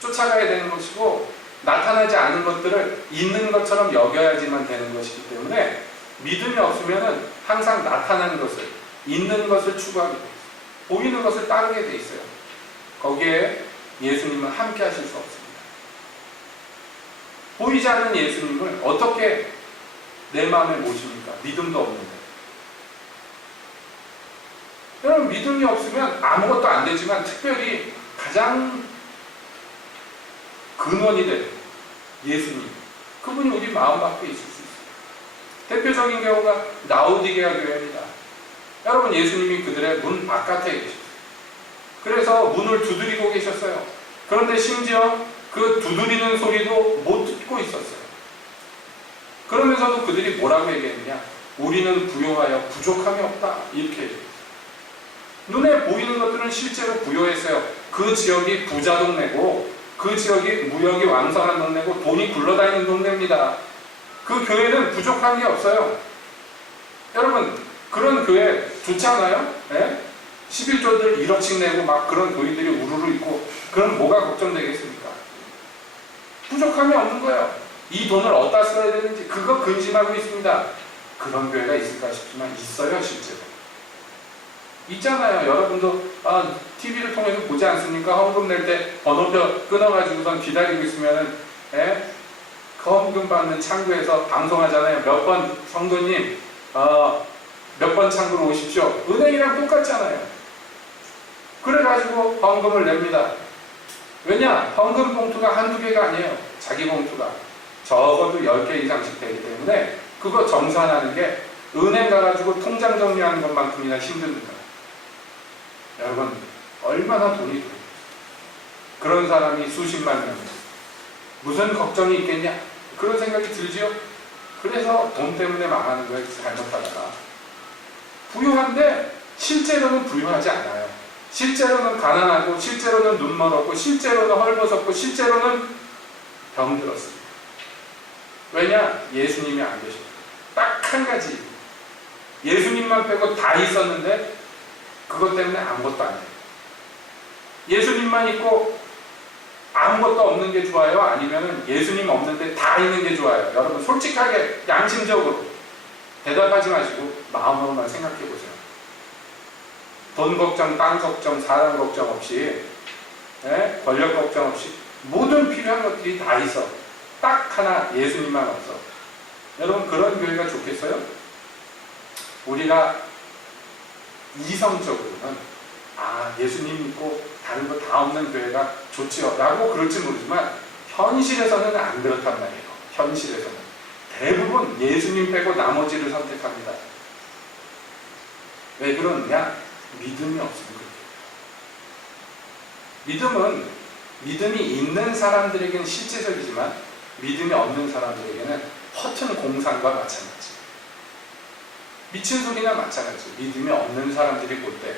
쫓아가야 되는 것이고 나타나지 않은 것들을 있는 것처럼 여겨야지만 되는 것이기 때문에 믿음이 없으면 항상 나타나는 것을, 있는 것을 추구하게 돼 있어요. 보이는 것을 따르게 돼 있어요. 거기에 예수님은 함께 하실 수 없습니다. 보이지 않는 예수님을 어떻게 내 마음에 모십니까? 믿음도 없는데. 여러분, 믿음이 없으면 아무것도 안 되지만 특별히 가장 근원이 된 예수님, 그분이 우리 마음 밖에 있을 수 있어요. 대표적인 경우가 라오디게아 교회입니다. 여러분, 예수님이 그들의 문 바깥에 계셨어요. 그래서 문을 두드리고 계셨어요. 그런데 심지어 그 두드리는 소리도 못 듣고 있었어요. 그러면서도 그들이 뭐라고 얘기했느냐? 우리는 부요하여 부족함이 없다. 이렇게 얘기했어요. 눈에 보이는 것들은 실제로 부요했어요. 그 지역이 부자 동네고 그 지역이 무역이 왕성한 동네고 돈이 굴러다니는 동네입니다. 그 교회는 부족한 게 없어요. 여러분, 그런 교회 좋지 않아요? 네? 11조들 1억씩 내고 막 그런 교인들이 우르르 있고 그럼 뭐가 걱정되겠습니까? 부족함이 없는 거예요. 이 돈을 어디다 써야 되는지 그거 근심하고 있습니다. 그런 교회가 있을까 싶지만 있어요, 실제로. 있잖아요. 여러분도 TV를 통해서 보지 않습니까? 헌금 낼 때 번호표 끊어가지고선 기다리고 있으면은 그 헌금 받는 창구에서 방송하잖아요. 몇 번 성도님 몇 번 창구로 오십시오. 은행이랑 똑같잖아요. 그래가지고 헌금을 냅니다. 왜냐? 헌금 봉투가 한두 개가 아니에요. 자기 봉투가 적어도 10개 이상씩 되기 때문에 그거 정산하는 게 은행 가가지고 통장 정리하는 것만큼이나 힘듭니다. 여러분, 얼마나 돈이 들어요. 그런 사람이 수십만 명. 무슨 걱정이 있겠냐? 그런 생각이 들지요? 그래서 돈 때문에 망하는 거예요. 잘못하다가. 부유한데 실제로는 부유하지 않아요. 실제로는 가난하고 실제로는 눈멀었고 실제로는 헐벗었고 실제로는 병들었습니다. 왜냐? 예수님이 안 계셨어요. 딱 한 가지. 예수님만 빼고 다 있었는데 그것 때문에 아무것도 안 해요. 예수님만 있고 아무것도 없는 게 좋아요? 아니면 예수님 없는데 다 있는 게 좋아요? 여러분, 솔직하게 양심적으로 대답하지 마시고 마음으로만 생각해 보세요. 돈 걱정, 땅 걱정, 사람 걱정 없이, 권력 걱정 없이 모든 필요한 것들이 다 있어. 딱 하나 예수님만 없어. 여러분, 그런 교회가 좋겠어요? 우리가 이성적으로는 예수님 믿고 다른 거 다 없는 교회가 좋지요 라고 그럴지 모르지만 현실에서는 안 그렇단 말이에요. 현실에서는 대부분 예수님 빼고 나머지를 선택합니다. 왜 그러느냐? 믿음이 없으면 그래요. 믿음은 믿음이 있는 사람들에게는 실제적이지만 믿음이 없는 사람들에게는 허튼 공상과 마찬가지. 미친 소리나 마찬가지. 믿음이 없는 사람들이 볼 때.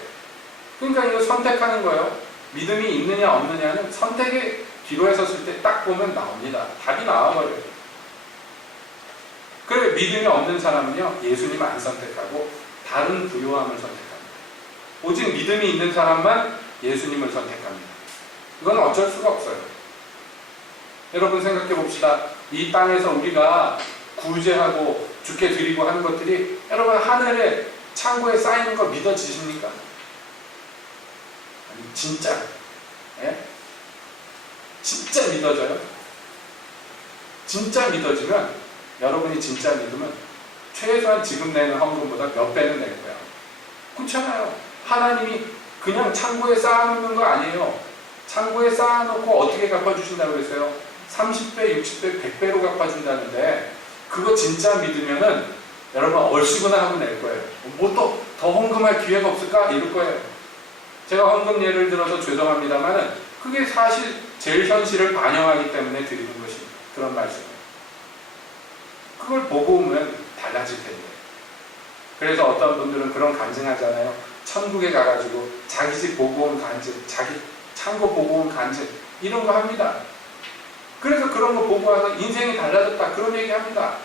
그러니까 이거 선택하는 거예요. 믿음이 있느냐 없느냐는 선택의 기로에 섰을 때 딱 보면 나옵니다. 답이 나와버려요. 그래, 믿음이 없는 사람은요, 예수님 안 선택하고 다른 부요함을 선택합니다. 오직 믿음이 있는 사람만 예수님을 선택합니다. 이건 어쩔 수가 없어요. 여러분, 생각해 봅시다. 이 땅에서 우리가 구제하고 주께 드리고 하는 것들이 여러분 하늘에 창고에 쌓이는 거 믿어지십니까? 진짜, 예? 진짜 믿어져요? 진짜 믿어지면, 여러분이 진짜 믿으면 최소한 지금 내는 헌금보다 몇 배는 낼 거야. 그렇잖아요. 하나님이 그냥 창고에 쌓아놓는 거 아니에요. 창고에 쌓아놓고 어떻게 갚아주신다고 그랬어요? 30배, 60배, 100배로 갚아준다는데, 그거 진짜 믿으면은 여러분 얼씨구나 하고 낼 거예요. 뭐 또 더 헌금할 기회가 없을까? 이럴 거예요. 제가 헌금 예를 들어서 죄송합니다만은 그게 사실 제일 현실을 반영하기 때문에 드리는 것입니다. 그런 말씀을. 그걸 보고 오면 달라질 텐데. 그래서 어떤 분들은 그런 간증하잖아요. 천국에 가가지고 자기 집 보고 온 간증, 자기 창고 보고 온 간증, 이런 거 합니다. 그래서 그런 거 보고 와서 인생이 달라졌다, 그런 얘기 합니다.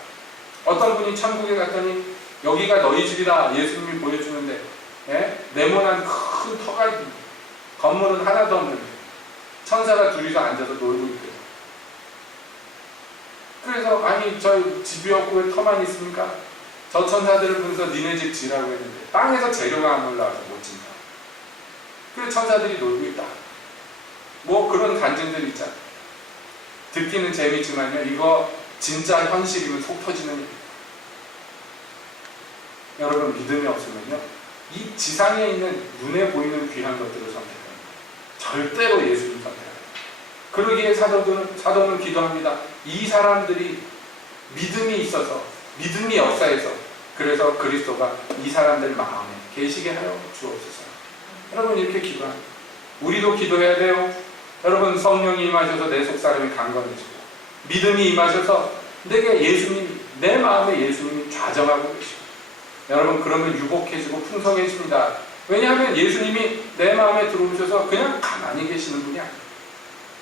어떤 분이 천국에 갔더니 여기가 너희 집이다 예수님이 보여주는데, 예? 네모난 큰 터가 있고 건물은 하나도 없는데 천사가 둘이서 앉아서 놀고 있대요. 그래서 아니 저 집이 없고 왜 터만 있습니까? 저 천사들을 보면서 니네 집 지라고 했는데 땅에서 재료가 안 올라와서 못 진다. 그래서 천사들이 놀고 있다. 뭐 그런 간증들이 있잖아. 듣기는 재밌지만요, 이거 진짜 현실이면 속 터지는 일이에요. 여러분 믿음이 없으면요, 이 지상에 있는 눈에 보이는 귀한 것들을 선택합니다. 절대로 예수님 선택합니다. 그러기에 사도는 기도합니다. 이 사람들이 믿음이 있어서, 믿음이 역사해서, 그래서 그리스도가 이 사람들 마음에 계시게 하여 주옵소서. 여러분 이렇게 기도합니다. 우리도 기도해야 돼요. 여러분 성령이 임하셔서 내 속사람이 강건해지고, 믿음이 임하셔서 내게 예수님이, 내 마음에 예수님이 좌정하고 계시고, 여러분 그러면 유복해지고 풍성해집니다. 왜냐하면 예수님이 내 마음에 들어오셔서 그냥 가만히 계시는 분이 아니에요.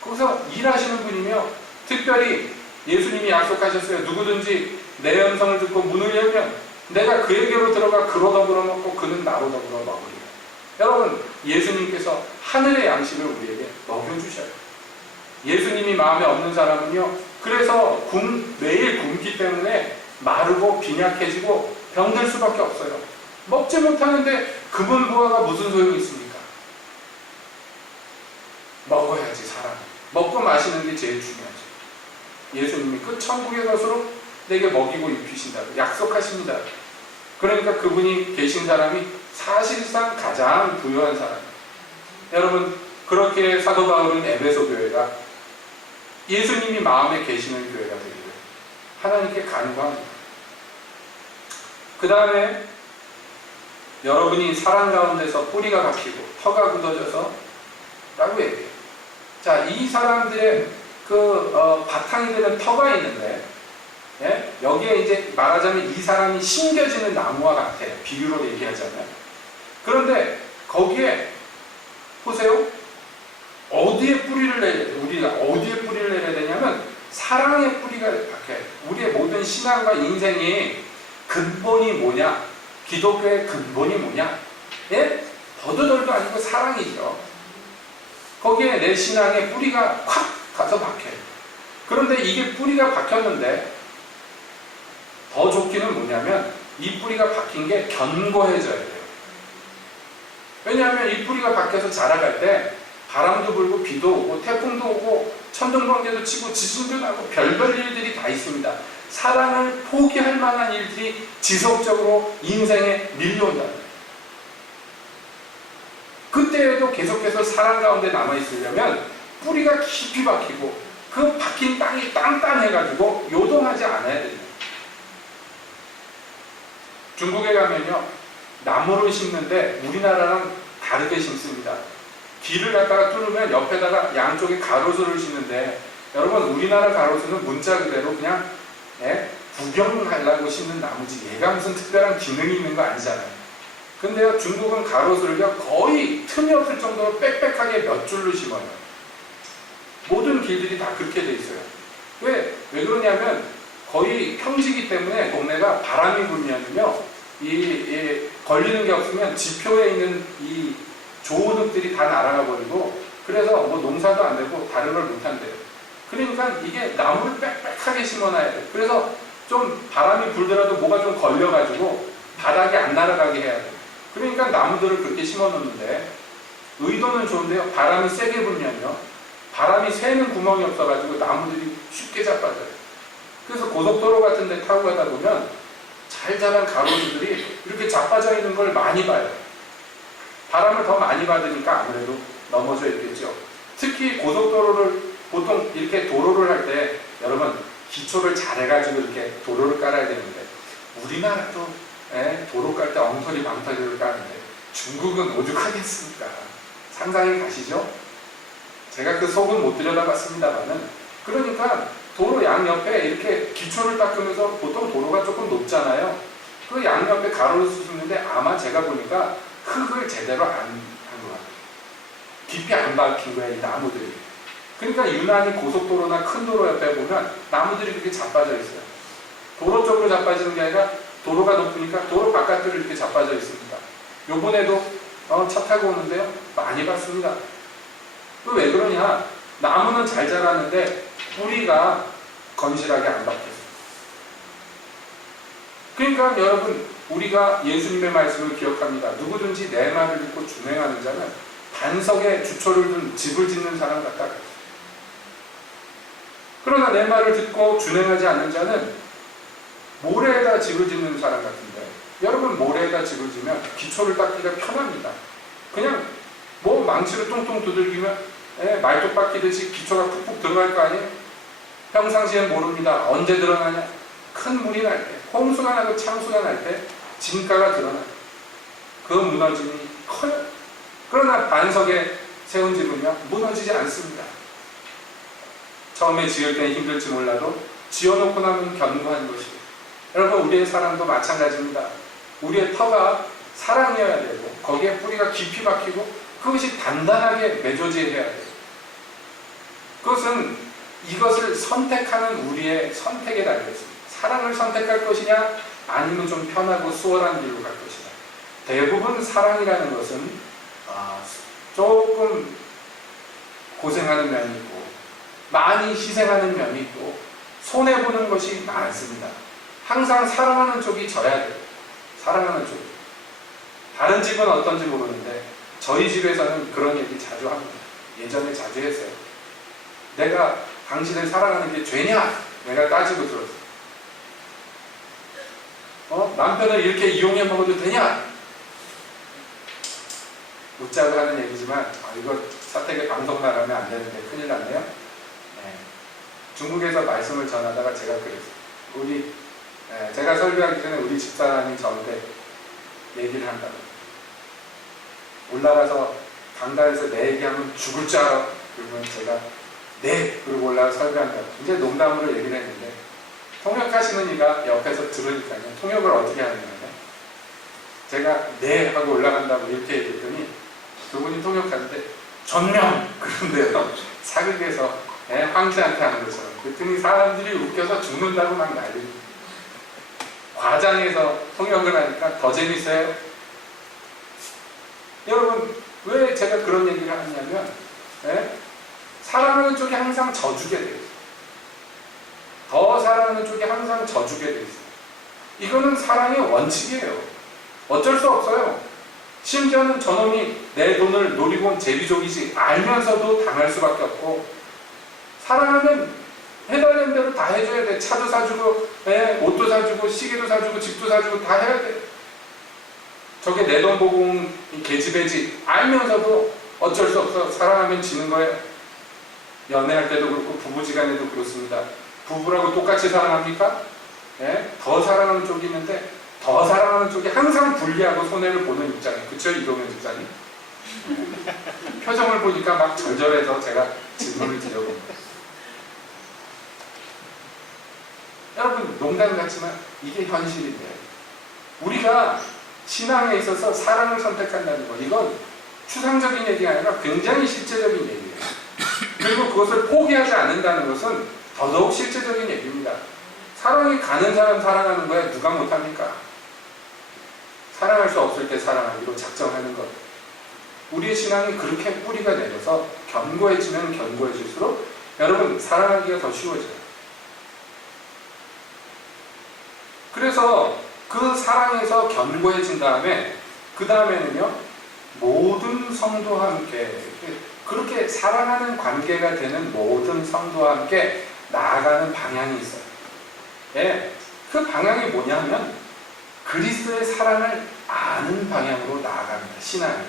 거기서 일하시는 분이며, 특별히 예수님이 약속하셨어요. 누구든지 내 음성을 듣고 문을 열면 내가 그에게로 들어가 그로 더불어 먹고 그는 나로 더불어 먹으리라. 여러분 예수님께서 하늘의 양식을 우리에게 먹여주셔요. 예수님이 마음에 없는 사람은요, 그래서 매일 굶기 때문에 마르고 빈약해지고 병들 수밖에 없어요. 먹지 못하는데 그분 부하가 무슨 소용이 있습니까? 먹어야지 사람. 먹고 마시는 게 제일 중요하죠. 예수님이 그 천국의 것으로 내게 먹이고 입히신다고 약속하십니다. 그러니까 그분이 계신 사람이 사실상 가장 부유한 사람이에요. 여러분 그렇게 사도 바울은 에베소 교회가 예수님이 마음에 계시는 교회가 되기를 하나님께 간구합니다. 그 다음에 여러분이 사랑 가운데서 뿌리가 박히고 터가 굳어져서 라고 얘기해요. 자, 이 사람들의 바탕이 되는 터가 있는데, 예? 여기에 이제 말하자면 이 사람이 심겨지는 나무와 같아요. 비유로 얘기하자면. 그런데 거기에 보세요. 어디에 뿌리를 내야 돼? 우리가 어디에 뿌리를 내야 되냐면 사랑의 뿌리가 박혀요. 우리의 모든 신앙과 인생이 근본이 뭐냐? 기독교의 근본이 뭐냐? 예? 더도덜도 아니고 사랑이죠. 거기에 내 신앙의 뿌리가 콱 가서 박혀요. 그런데 이게 뿌리가 박혔는데 더 좋기는 뭐냐면 이 뿌리가 박힌 게 견고해져야 돼요. 왜냐하면 이 뿌리가 박혀서 자라갈 때 바람도 불고 비도 오고 태풍도 오고 천둥번개도 치고 지진도 나고 별별 일들이 다 있습니다. 사랑을 포기할 만한 일들이 지속적으로 인생에 밀려온다는 거예요. 그때에도 계속해서 사랑 가운데 남아있으려면 뿌리가 깊이 박히고 그 박힌 땅이 단단해가지고 요동하지 않아야 됩니다. 중국에 가면요, 나무를 심는데 우리나라랑 다르게 심습니다. 길을 갖다가 뚫으면 옆에다가 양쪽에 가로수를 심는데, 여러분 우리나라 가로수는 문자 그대로 그냥 구경하려고 심는 나무지 얘가 무슨 특별한 기능이 있는 거 아니잖아요. 근데요, 중국은 가로수를요 거의 틈이 없을 정도로 빽빽하게 몇 줄로 심어요. 모든 길들이 다 그렇게 돼 있어요. 왜 그러냐면 거의 평지기 때문에 동네가 바람이 불면요, 걸리는 게 없으면 지표에 있는 이 조호등들이 다 날아가 버리고, 그래서 뭐 농사도 안 되고 다른 걸 못 한대요. 그러니까 이게 나무를 빽빽하게 심어놔야 돼요. 그래서 좀 바람이 불더라도 뭐가 좀 걸려가지고 바닥에 안 날아가게 해야 돼요. 그러니까 나무들을 그렇게 심어 놓는데, 의도는 좋은데요. 바람이 세게 불면요. 바람이 새는 구멍이 없어가지고 나무들이 쉽게 자빠져요. 그래서 고속도로 같은 데 타고 가다 보면 잘 자란 가로수들이 이렇게 자빠져 있는 걸 많이 봐요. 바람을 더 많이 받으니까 아무래도 넘어져 있겠죠. 특히 고속도로를 보통 이렇게 도로를 할 때 여러분 기초를 잘 해가지고 이렇게 도로를 깔아야 되는데 우리나라도 도로 깔 때 엉터리 망터리를 까는데 중국은 오죽하겠습니까? 상상이 가시죠? 제가 그 속은 못 들여다봤습니다만은 그러니까 도로 양옆에 이렇게 기초를 닦으면서 보통 도로가 조금 높잖아요. 그 양옆에 가로를 쓰는데 아마 제가 보니까 흙을 제대로 안 한 것 같아요. 깊이 안 박힌 거예요, 이 나무들이. 그러니까 유난히 고속도로나 큰 도로 옆에 보면 나무들이 이렇게 자빠져 있어요. 도로 쪽으로 자빠지는 게 아니라 도로가 높으니까 도로 바깥으로 이렇게 자빠져 있습니다. 요번에도 차 타고 오는데요. 많이 봤습니다. 그 왜 그러냐? 나무는 잘 자라는데 뿌리가 건실하게 안 박혔어요. 그러니까 여러분 우리가 예수님의 말씀을 기억합니다. 누구든지 내 말을 듣고 준행하는 자는 반석에 주초를 둔 집을 짓는 사람 같다. 그러나 내 말을 듣고 준행하지 않는 자는 모래에다 집을 짓는 사람 같은데 여러분 모래에다 집을 지면 기초를 닦기가 편합니다. 그냥 뭐 망치로 뚱뚱 두들기면 말뚝 박히듯이 기초가 푹푹 들어갈 거 아니에요? 평상시엔 모릅니다. 언제 드러나냐? 큰 물이 날 때, 홍수가 나고 창수가 날 때 진가가 드러나요. 그 무너짐이 커요. 그러나 반석에 세운 집은요 무너지지 않습니다. 처음에 지을 때는 힘들지 몰라도 지어놓고 나면 견고한 것이에요. 여러분 우리의 사랑도 마찬가지입니다. 우리의 터가 사랑이어야 되고 거기에 뿌리가 깊이 박히고 그것이 단단하게 맺어져야 돼요. 그것은 이것을 선택하는 우리의 선택에 달려있습니다. 사랑을 선택할 것이냐 아니면 좀 편하고 수월한 길로 갈 것이냐. 대부분 사랑이라는 것은 조금 고생하는 면이 있고 많이 희생하는 면이 있고 손해보는 것이 많습니다. 항상 사랑하는 쪽이 져야 돼요. 사랑하는 쪽. 다른 집은 어떤지 모르는데 저희 집에서는 그런 얘기 자주 합니다. 예전에 자주 했어요. 내가 당신을 사랑하는 게 죄냐? 내가 따지고 들었어요. 남편을 이렇게 이용해 먹어도 되냐? 웃자고 하는 얘기지만 이거 사택에 방송 나가면 안 되는데 큰일 났네요. 네. 중국에서 말씀을 전하다가 제가 그랬어요. 제가 설교하기 전에 우리 집사람이 저한테 얘기를 한다고. 올라가서 강단에서 내 얘기하면 죽을 줄 알아. 그러면 제가 네! 그러고 올라가서 설교한다고. 이제 농담으로 얘기를 했는데 통역하시는 이가 옆에서 들으니까요. 통역을 어떻게 하느냐면 제가 네! 하고 올라간다고 이렇게 얘기했더니 그분이 통역하는데 전명! 그런데요. 사극에서 황제한테 하는 것처럼. 그랬더니 사람들이 웃겨서 죽는다고 막 난리입니다. 과장해서 통역을 하니까 더 재밌어요. 여러분 왜 제가 그런 얘기를 하냐면 사랑하는 쪽이 항상 져주게 돼 있어요. 더 사랑하는 쪽이 항상 져주게 돼 있어요. 이거는 사랑의 원칙이에요. 어쩔 수 없어요. 심지어는 저놈이 내 돈을 노리고 온 제비족이지 알면서도 당할 수밖에 없고 사랑하면 해달라는 대로 다 해줘야 돼. 차도 사주고 옷도 사주고 시계도 사주고 집도 사주고 다 해야 돼. 저게 내 돈 보고 온 계집애지 알면서도 어쩔 수 없어. 사랑하면 지는 거예요. 연애할 때도 그렇고 부부지간에도 그렇습니다. 부부라고 똑같이 사랑합니까? 더 사랑하는 쪽이 있는데 더 사랑하는 쪽이 항상 불리하고 손해를 보는 입장이에요. 그쵸? 이동현 집사님? 표정을 보니까 막 절절해서 제가 질문을 드려봅니다. 여러분 농담 같지만 이게 현실인데 우리가 신앙에 있어서 사랑을 선택한다는 것 이건 추상적인 얘기가 아니라 굉장히 실제적인 얘기예요. 그리고 그것을 포기하지 않는다는 것은 더더욱 실제적인 얘기입니다. 사랑이 가는 사람 사랑하는 거야 누가 못합니까? 사랑할 수 없을 때 사랑하기로 작정하는 것. 우리의 신앙이 그렇게 뿌리가 내려서 견고해지면 견고해질수록 여러분 사랑하기가 더 쉬워져요. 그래서 그 사랑에서 견고해진 다음에 그 다음에는요 모든 성도와 함께 그렇게 사랑하는 관계가 되는 모든 성도와 함께 나아가는 방향이 있어요. 예, 그 방향이 뭐냐면 그리스도의 사랑을 아는 방향으로 나아갑니다. 신앙이.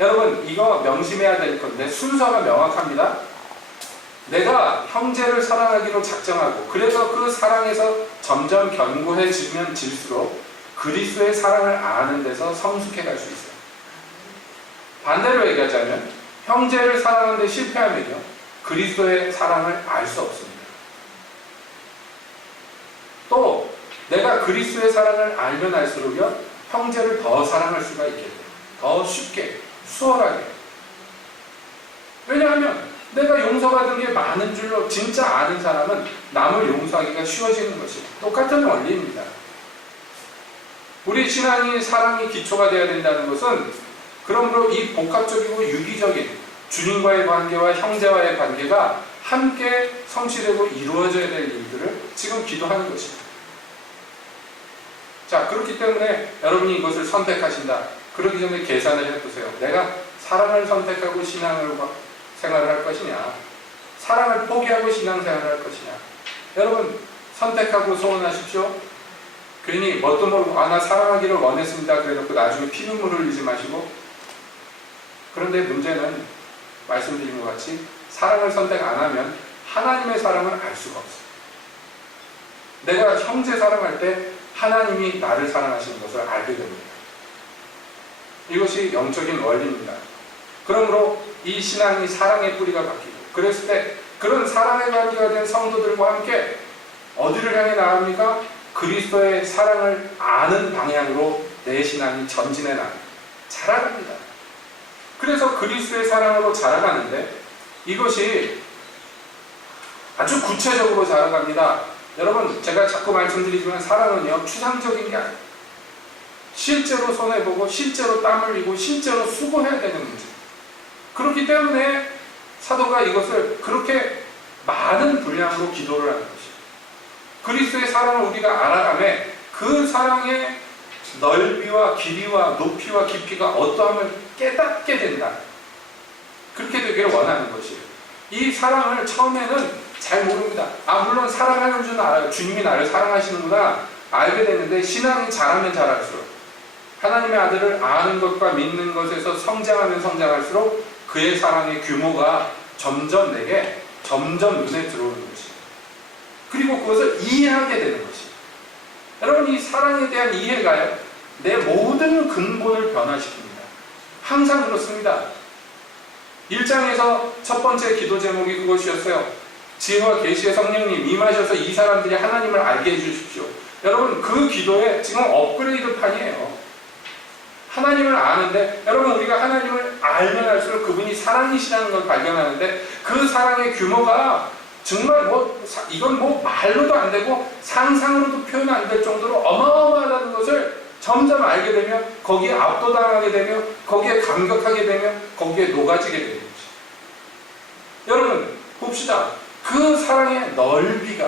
여러분 이거 명심해야 될 건데 순서가 명확합니다. 내가 형제를 사랑하기로 작정하고 그래서 그 사랑에서 점점 견고해지면 질수록 그리스도의 사랑을 아는 데서 성숙해 갈 수 있어요. 반대로 얘기하자면 형제를 사랑하는 데 실패하면요 그리스도의 사랑을 알 수 없습니다. 또 내가 그리스도의 사랑을 알면 알수록요 형제를 더 사랑할 수가 있게 돼요. 더 쉽게 수월하게. 왜냐하면 내가 용서받은 게 많은 줄로 진짜 아는 사람은 남을 용서하기가 쉬워지는 것이에요. 똑같은 원리입니다. 우리 신앙이 사랑이 기초가 되어야 된다는 것은 그러므로 이 복합적이고 유기적인 주님과의 관계와 형제와의 관계가 함께 성취되고 이루어져야 될 일들을 지금 기도하는 것입니다. 자, 그렇기 때문에 여러분이 이것을 선택하신다. 그러기 전에 계산을 해보세요. 내가 사랑을 선택하고 신앙생활을 할 것이냐, 사랑을 포기하고 신앙생활을 할 것이냐. 여러분 선택하고 소원하십시오. 괜히 뭣도 모르고 나 사랑하기를 원했습니다 그래놓고 나중에 피눈물을 흘리지 마시고. 그런데 문제는 말씀드린 것 같이 사랑을 선택 안 하면 하나님의 사랑을 알 수가 없어요. 내가 형제 사랑할 때 하나님이 나를 사랑하시는 것을 알게 됩니다. 이것이 영적인 원리입니다. 그러므로 이 신앙이 사랑의 뿌리가 바뀌고 그랬을 때 그런 사랑의 관계가 된 성도들과 함께 어디를 향해 나갑니까? 그리스도의 사랑을 아는 방향으로 내 신앙이 전진해 나갑니다. 자라갑니다. 그래서 그리스도의 사랑으로 자라가는데 이것이 아주 구체적으로 자라갑니다. 여러분 제가 자꾸 말씀드리지만 사랑은요 추상적인 게 아니에요. 실제로 손해보고 실제로 땀 흘리고 실제로 수고해야 되는 문제. 그렇기 때문에 사도가 이것을 그렇게 많은 분량으로 기도를 하는 것이에요. 그리스도의 사랑을 우리가 알아가며 그 사랑의 넓이와 길이와 높이와 깊이가 어떠함을 깨닫게 된다. 그렇게 되기를 원하는 것이에요. 이 사랑을 처음에는 잘 모릅니다. 물론 사랑하는 줄은 알아요. 주님이 나를 사랑하시는구나 알게 되는데 신앙이 자라면 자랄수록 하나님의 아들을 아는 것과 믿는 것에서 성장하면 성장할수록 그의 사랑의 규모가 점점 내게 점점 눈에 들어오는 것이에요. 그리고 그것을 이해하게 되는 것이에요. 여러분 이 사랑에 대한 이해가요 내 모든 근본을 변화시킵니다. 항상 그렇습니다. 1장에서 첫 번째 기도 제목이 그것이었어요. 지혜와 계시의 성령님 임하셔서 이 사람들이 하나님을 알게 해주십시오. 여러분 그 기도에 지금 업그레이드 판이에요. 하나님을 아는데 여러분 우리가 하나님을 알면 알수록 그분이 사랑이시라는 걸 발견하는데 그 사랑의 규모가 정말 이건 말로도 안 되고 상상으로도 표현 안 될 정도로 어마어마하다는 것을 점점 알게 되면 거기에 압도당하게 되며 거기에 감격하게 되며 거기에 녹아지게 되는 것이죠. 여러분 봅시다. 그 사랑의 넓이가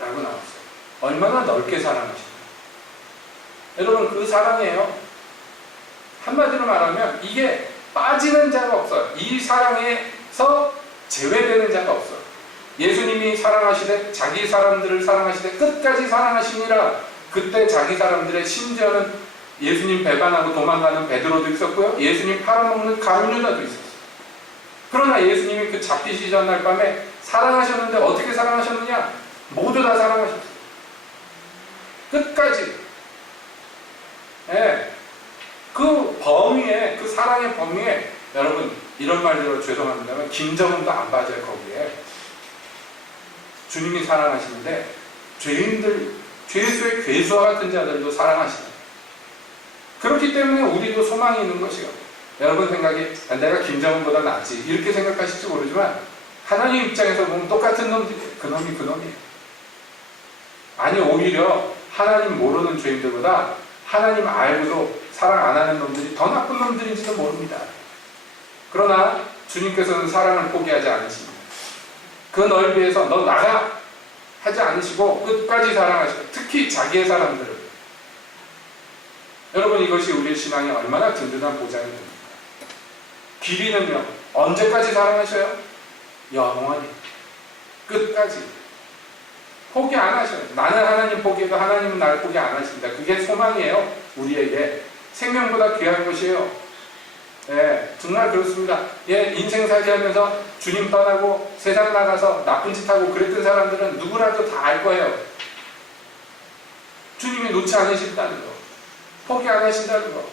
라고 나왔어요. 얼마나 넓게 사랑하시나요? 여러분 그 사랑이에요. 한마디로 말하면 이게 빠지는 자가 없어요. 이 사랑에서 제외되는 자가 없어요. 예수님이 사랑하시되 자기 사람들을 사랑하시되 끝까지 사랑하시니라. 그때 자기 사람들의 심지어는 예수님 배반하고 도망가는 베드로도 있었고요. 예수님 팔아먹는 가룟 유다도 있었어요. 그러나 예수님이 그 잡히시기 전날 밤에 사랑하셨는데 어떻게 사랑하셨느냐? 모두 다 사랑하셨어요. 끝까지. 네. 그 범위에, 그 사랑의 범위에 여러분 이런 말로 죄송합니다만 김정은도 안 빠져요. 거기에 주님이 사랑하시는데 죄인들, 죄수의 괴수와 같은 자들도 사랑하시는. 그렇기 때문에 우리도 소망이 있는 것이요. 여러분 생각이 내가 김정은보다 낫지 이렇게 생각하실지 모르지만 하나님 입장에서 보면 똑같은 놈들이에요. 그놈이에요. 아니 오히려 하나님 모르는 죄인들보다 하나님 알고도 사랑 안 하는 놈들이 더 나쁜 놈들인지도 모릅니다. 그러나 주님께서는 사랑을 포기하지 않으십니다. 그 넓이에서 너 나가 하지 않으시고 끝까지 사랑하시고 특히 자기의 사람들을 여러분, 이것이 우리의 신앙이 얼마나 든든한 보장이 됩니까? 길이는요, 언제까지 사랑하셔요? 영원히, 끝까지 포기 안 하셔요. 나는 하나님 포기해도 하나님은 나를 포기 안 하십니다. 그게 소망이에요. 우리에게 생명보다 귀한 것이에요. 예, 정말 그렇습니다. 예, 인생 살기하면서 주님 떠나고 세상 나가서 나쁜 짓 하고 그랬던 사람들은 누구라도 다 알 거예요. 주님이 놓지 않으신다는 거, 포기 안 하신다는 거.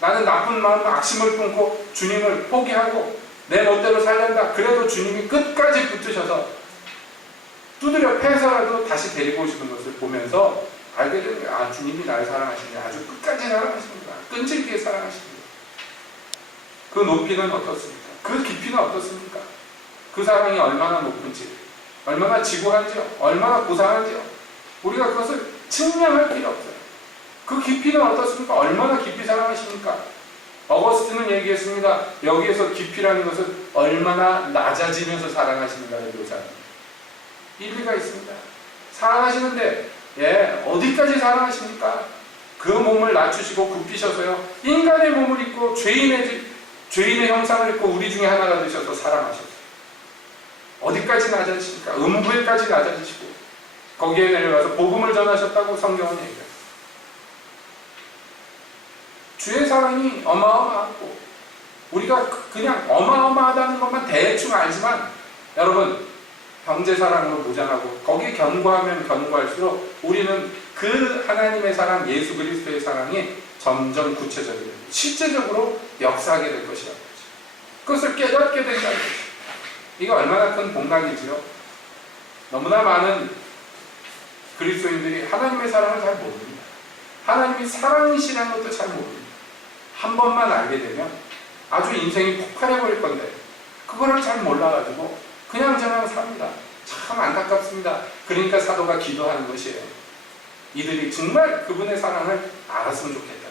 나는 나쁜 마음, 악심을 품고 주님을 포기하고 내 멋대로 살란다. 그래도 주님이 끝까지 붙으셔서 두드려 패서라도 다시 데리고 오시는 것을 보면서 알게 되는 거예요. 아, 주님이 나를 사랑하시네. 아주 끝까지 사랑하십니다. 끈질기게 사랑하십니다. 그 높이는 어떻습니까? 그 깊이는 어떻습니까? 그 사랑이 얼마나 높은지, 얼마나 지고한지요, 얼마나 고상한지요. 우리가 그것을 측량할 필요 없어요. 그 깊이는 어떻습니까? 얼마나 깊이 사랑하십니까? 어거스틴은 얘기했습니다. 여기에서 깊이라는 것은 얼마나 낮아지면서 사랑하시는가를 묘사합니다. 일리가 있습니다. 사랑하시는데 어디까지 사랑하십니까? 그 몸을 낮추시고 굽히셔서요, 인간의 몸을 입고 죄인의 형상을 입고 우리 중에 하나가 되셔서 사랑하셨어요. 어디까지 낮아지십니까? 음부에까지 낮아지시고 거기에 내려가서 복음을 전하셨다고 성경은 얘기해요. 주의 사랑이 어마어마하고 우리가 그냥 어마어마하다는 것만 대충 알지만, 여러분, 형제 사랑으로 무장하고 거기에 견고하면 견고할수록 우리는 그 하나님의 사랑, 예수 그리스도의 사랑이 점점 구체적이 됩니다. 실제적으로 역사하게 될 것이라는 거죠. 그것을 깨닫게 된다는 거죠. 이거 얼마나 큰 복락이지요. 너무나 많은 그리스도인들이 하나님의 사랑을 잘 모릅니다. 하나님이 사랑이시라는 것도 잘 모릅니다. 한 번만 알게 되면 아주 인생이 폭발해버릴 건데 그거를 잘 몰라가지고 그냥 삽니다. 참 안타깝습니다. 그러니까 사도가 기도하는 것이에요. 이들이 정말 그분의 사랑을 알았으면 좋겠다.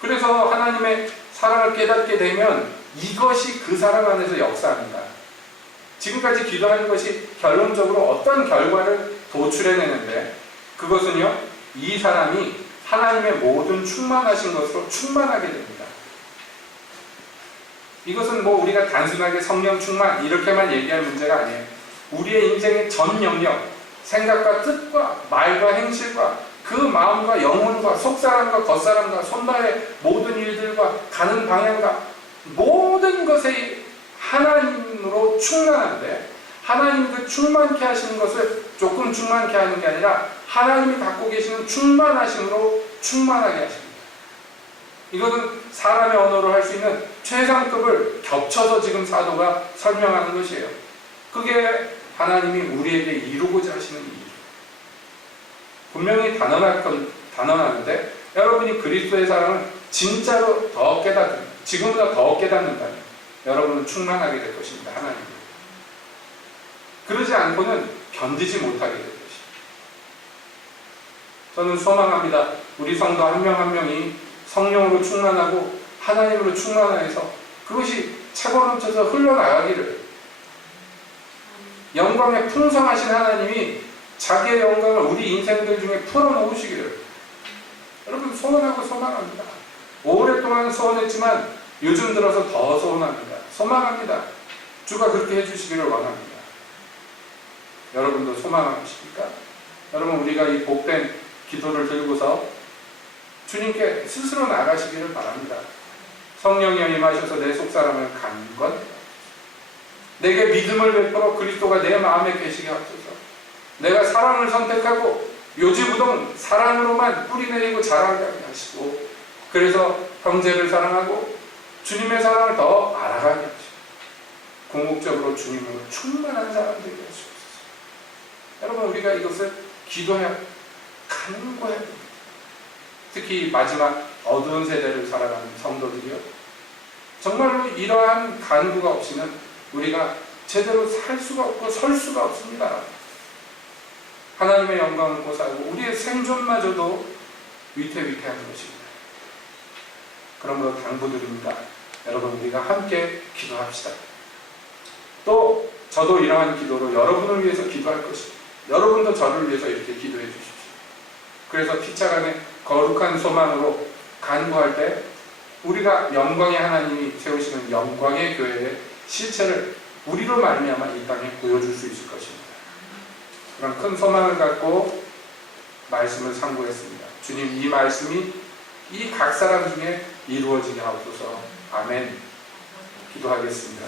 그래서 하나님의 사랑을 깨닫게 되면 이것이 그 사랑 안에서 역사합니다. 지금까지 기도하는 것이 결론적으로 어떤 결과를 도출해내는데, 그것은요, 이 사람이 하나님의 모든 충만하신 것으로 충만하게 됩니다. 이것은 뭐 우리가 단순하게 성령 충만 이렇게만 얘기할 문제가 아니에요. 우리의 인생의 전 영역, 생각과 뜻과 말과 행실과 그 마음과 영혼과 속사람과 겉사람과 손발의 모든 일들과 가는 방향과 모든 것에 하나님으로 충만한데, 하나님이 그 충만케 하시는 것을 조금 충만케 하는 게 아니라 하나님이 갖고 계시는 충만하심으로 충만하게 하십니다. 이것은 사람의 언어로 할 수 있는 최상급을 겹쳐서 지금 사도가 설명하는 것이에요. 그게 하나님이 우리에게 이루고자 하시는 일이에요. 분명히 단언하는데, 여러분이 그리스도의 사랑을 진짜로 더 깨닫는, 지금보다 더 깨닫는다면 여러분은 충만하게 될 것입니다. 하나님은. 그러지 않고는 견디지 못하게 될 것입니다. 저는 소망합니다. 우리 성도 한 명 한 명이 성령으로 충만하고 하나님으로 충만해서 그것이 차고 넘쳐서 흘러나가기를, 영광에 풍성하신 하나님이 자기의 영광을 우리 인생들 중에 풀어놓으시기를 여러분 소원하고 소망합니다. 오랫동안 소원했지만 요즘 들어서 더 소원합니다. 소망합니다. 주가 그렇게 해주시기를 원합니다. 여러분도 소망하십니까? 여러분, 우리가 이 복된 기도를 들고서 주님께 스스로 나가시기를 바랍니다. 성령이 임하셔서 내 속사람을 강건, 내게 믿음을 베풀어 그리스도가 내 마음에 계시게 하소서. 내가 사랑을 선택하고 요지부동 사랑으로만 뿌리내리고 자라게 하시고, 그래서 형제를 사랑하고 주님의 사랑을 더 알아가게 하시고 궁극적으로 주님으로 충만한 사람들이 되시옵소서. 여러분, 우리가 이것을 기도해야, 간구해야 됩니다. 특히 마지막 어두운 세대를 살아가는 성도들이요, 정말로 이러한 간구가 없이는 우리가 제대로 살 수가 없고 설 수가 없습니다. 하나님의 영광을 고사하고 우리의 생존마저도 위태위태한 것입니다. 그러므로 당부드립니다. 여러분, 우리가 함께 기도합시다. 또 저도 이러한 기도로 여러분을 위해서 기도할 것입니다. 여러분도 저를 위해서 이렇게 기도해 주십시오. 그래서 피차간의 거룩한 소망으로 간구할 때 우리가 영광의 하나님이 세우시는 영광의 교회의 실체를 우리로 말미암아 이 땅에 보여줄 수 있을 것입니다. 그런 큰 소망을 갖고 말씀을 상고했습니다. 주님, 이 말씀이 이 각 사람 중에 이루어지게 하옵소서. 아멘. 기도하겠습니다.